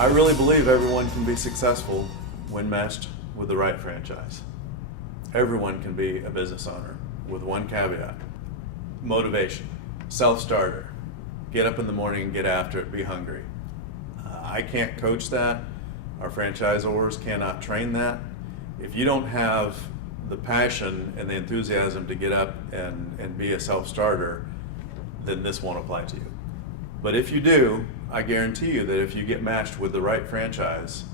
I really believe everyone can be successful when matched with the right franchise. Everyone can be a business owner with one caveat: motivation, self-starter, get up in the morning and get after it, be hungry. I can't coach that. Our franchisors cannot train that. If you don't have the passion and the enthusiasm to get up and be a self-starter, then this won't apply to you. But if you do, I guarantee you that if you get matched with the right franchise,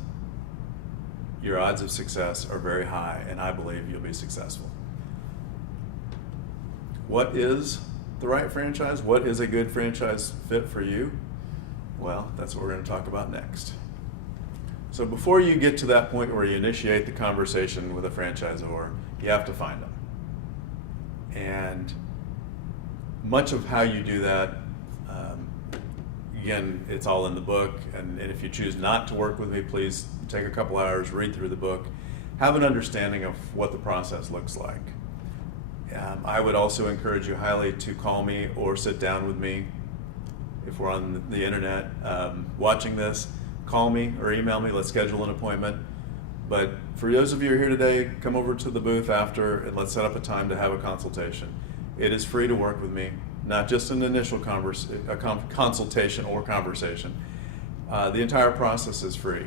your odds of success are very high, and I believe you'll be successful. What is the right franchise? What is a good franchise fit for you? Well, that's what we're going to talk about next. So before you get to that point where you initiate the conversation with a franchisor, you have to find them. And much of how you do that, again, it's all in the book, and if you choose not to work with me, please take a couple hours, read through the book, have an understanding of what the process looks like. I would also encourage you highly to call me or sit down with me. If we're on the internet watching this, call me or email me, let's schedule an appointment. But for those of you who are here today, come over to the booth after and let's set up a time to have a consultation. It is free to work with me, not just an initial consultation or conversation. The entire process is free.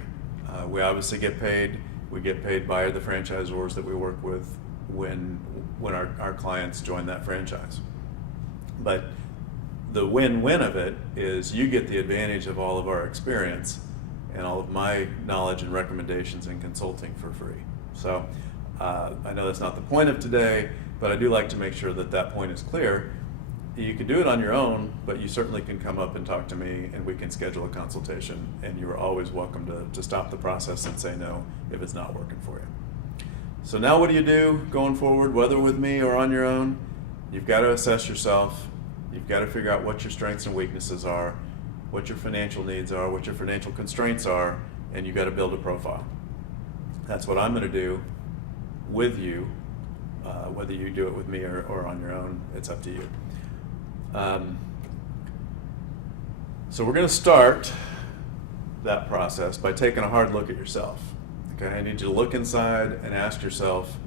We obviously get paid. We get paid by the franchisors that we work with when our clients join that franchise. But the win-win of it is you get the advantage of all of our experience and all of my knowledge and recommendations and consulting for free. So I know that's not the point of today, but I do like to make sure that that point is clear. You can do it on your own, but you certainly can come up and talk to me and we can schedule a consultation, and you are always welcome to stop the process and say no if it's not working for you. So now what do you do going forward, whether with me or on your own? You've got to assess yourself. You've got to figure out what your strengths and weaknesses are, what your financial needs are, what your financial constraints are, and you've got to build a profile. That's what I'm going to do with you. Whether you do it with me or on your own, it's up to you. So we're going to start that process by taking a hard look at yourself. Okay, I need you to look inside and ask yourself,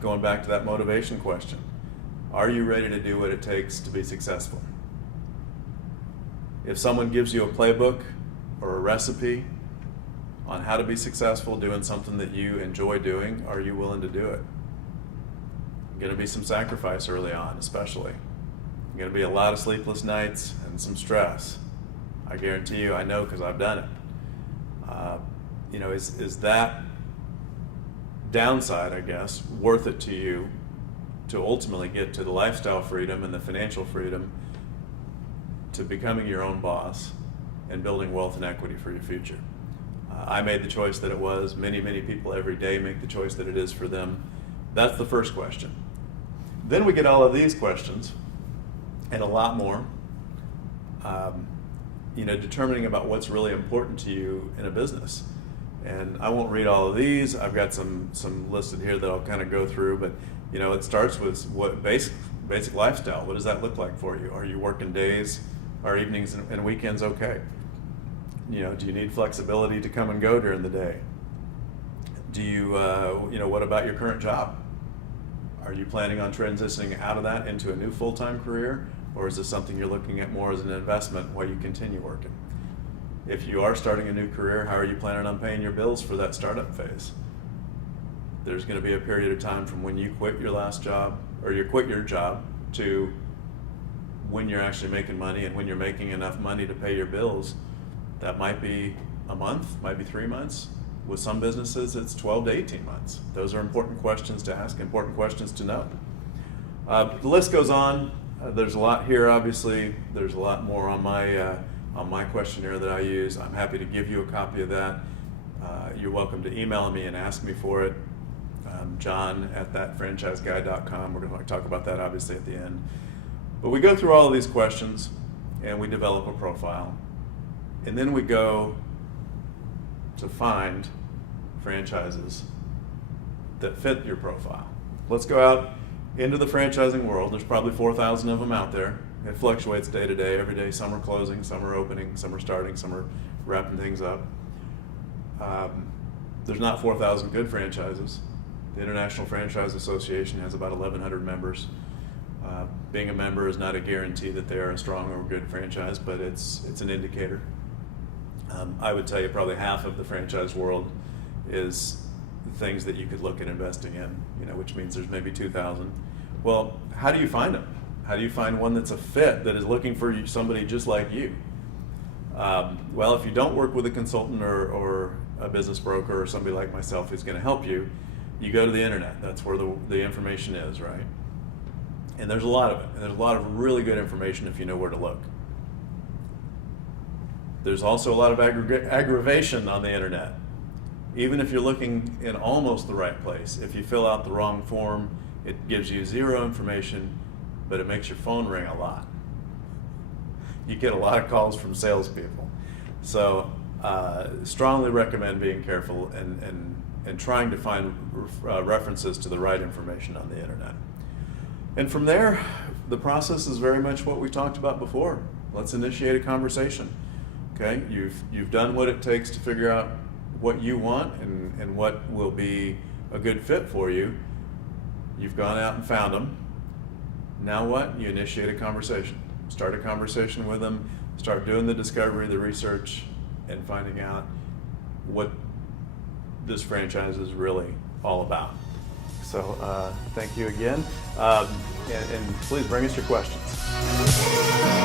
going back to that motivation question, are you ready to do what it takes to be successful? If someone gives you a playbook or a recipe on how to be successful doing something that you enjoy doing, are you willing to do it? Going to be some sacrifice early on, especially. Going to be a lot of sleepless nights and some stress. I guarantee you, I know because I've done it. Is that downside, I guess, worth it to you to ultimately get to the lifestyle freedom and the financial freedom to becoming your own boss and building wealth and equity for your future? I made the choice that it was. Many, many people every day make the choice that it is for them. That's the first question. Then we get all of these questions and a lot more, determining about what's really important to you in a business. And I won't read all of these. I've got some listed here that I'll kind of go through, but it starts with what basic lifestyle. What does that look like for you? Are you working days? Are evenings and weekends okay? Do you need flexibility to come and go during the day? Do you, what about your current job? Are you planning on transitioning out of that into a new full-time career? Or is this something you're looking at more as an investment while you continue working? If you are starting a new career, how are you planning on paying your bills for that startup phase? There's going to be a period of time from when you quit your last job, or you quit your job, to when you're actually making money and when you're making enough money to pay your bills. That might be a month, might be 3 months. With some businesses, it's 12 to 18 months. Those are important questions to ask, important questions to know. The list goes on. There's a lot here, obviously. There's a lot more on my questionnaire that I use. I'm happy to give you a copy of that. You're welcome to email me and ask me for it. John@thatfranchiseguy.com. We're going to talk about that obviously at the end. But we go through all of these questions and we develop a profile. And then we go to find franchises that fit your profile. Let's go out into the franchising world. There's probably 4,000 of them out there. It fluctuates day to day. Every day some are closing, some are opening, some are starting, some are wrapping things up. There's not 4,000 good franchises. The International Franchise Association has about 1,100 members. Being a member is not a guarantee that they are a strong or good franchise, but it's an indicator. I would tell you probably half of the franchise world is things that you could look at investing in, which means there's maybe 2,000. Well, how do you find them? How do you find one that's a fit, that is looking for somebody just like you? Well, if you don't work with a consultant or a business broker or somebody like myself who's going to help you, you go to the internet. That's where the information is, right? And there's a lot of it. And there's a lot of really good information if you know where to look. There's also a lot of aggravation on the internet. Even if you're looking in almost the right place, if you fill out the wrong form, it gives you zero information, but it makes your phone ring a lot. You get a lot of calls from salespeople. So strongly recommend being careful and trying to find references to the right information on the internet. And from there, the process is very much what we talked about before. Let's initiate a conversation. Okay, you've done what it takes to figure out what you want and what will be a good fit for you. You've gone out and found them. Now what? You initiate a conversation. Start a conversation with them, start doing the discovery, the research, and finding out what this franchise is really all about. So thank you again, and please bring us your questions.